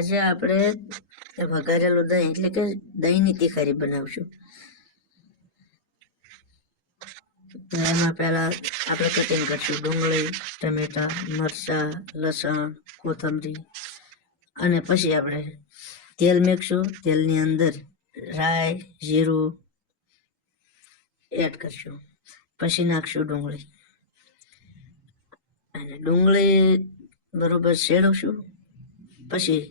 આજે આપણે વઘારેલું દહીં એટલે કે દહીંની તીખારી બનાવશું. તો એમાં પહેલા આપણે કટિંગ કરશું ડુંગળી, ટમેટા, મરચાં, લસણ, કોથમરી અને પછી આપણે તેલ મેકશું. તેલની અંદર રાઈ, જીરું એડ કરશું. પછી નાખશું ડુંગળી અને ડુંગળી બરોબર શેડવશું. પછી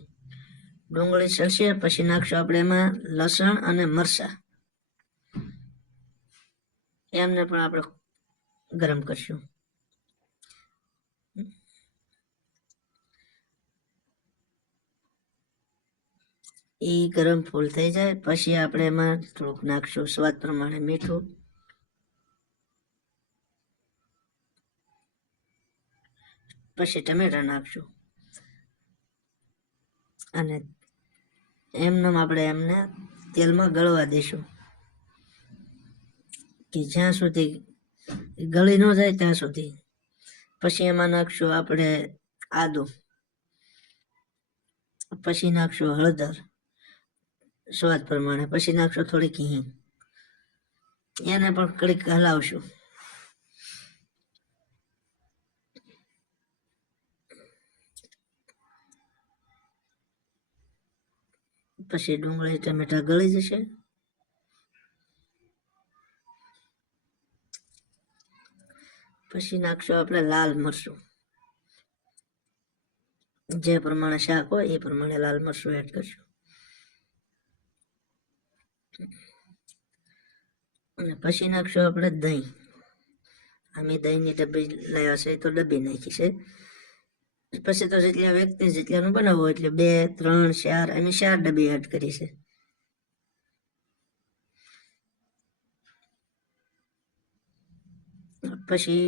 ડુંગળી સળશે પછી નાખશું આપણે એમાં લસણ અને મરચાં. એમને પણ આપણે ગરમ કરશું. એ ગરમ ફૂલ થઈ જાય પછી આપણે એમાં થોડુંક નાખશું સ્વાદ પ્રમાણે મીઠું, પછી ટમેટા નાખશું અને એમને આપણે એમને તેલમાં ગળવા દઈશું કે જ્યાં સુધી ગળી ન જાય ત્યાં સુધી. પછી એમાં નાખશું આપણે આદુ, પછી નાખશું હળદર સ્વાદ પ્રમાણે, પછી નાખશું થોડીક હિંગ. એને પણ કડીક હલાવશું. પછી ડુંગળી ટમેટા ગળી જશે. પછી નાખશું આપણે લાલ મરચું. જે પ્રમાણે શાક હોય એ પ્રમાણે લાલ મરચું એડ કરશું. અને પછી નાખશું આપણે દહીં. અમે દહીંની ડબ્બી લાવ્યા છે તો ડબ્બી નાખી છે. પછી તો જેટલા વ્યક્તિ જેટલાનું બનાવવું હોય એટલે 2, 3, 4 અમે 4 ડબ્બી એડ કરી છે. પછી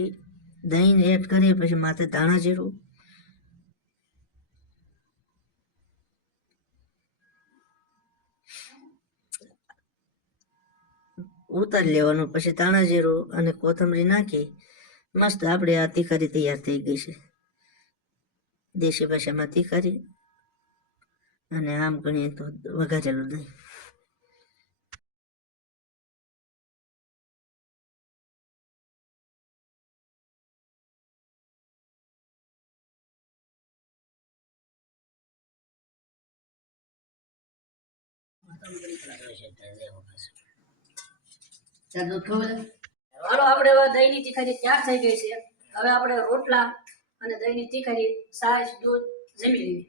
દહીં એડ કરીએ પછી માથે ધાણા જીરું, ઉતારી લેવાનું. પછી ધાણા જીરું અને કોથમરી નાખી મસ્ત આપણે આ તીખારી તૈયાર થઈ ગઈ છે. દેશી ભાષામાં તીખારી અને આમ ગણીએ તો વઘારેલું દહીં. હાલો આપણે હવે દહીંની તીખારી તૈયાર થઈ ગઈ છે. હવે આપણે રોટલા અને દહીંની તીખારી, છાશ, દૂધ જમી લઈએ.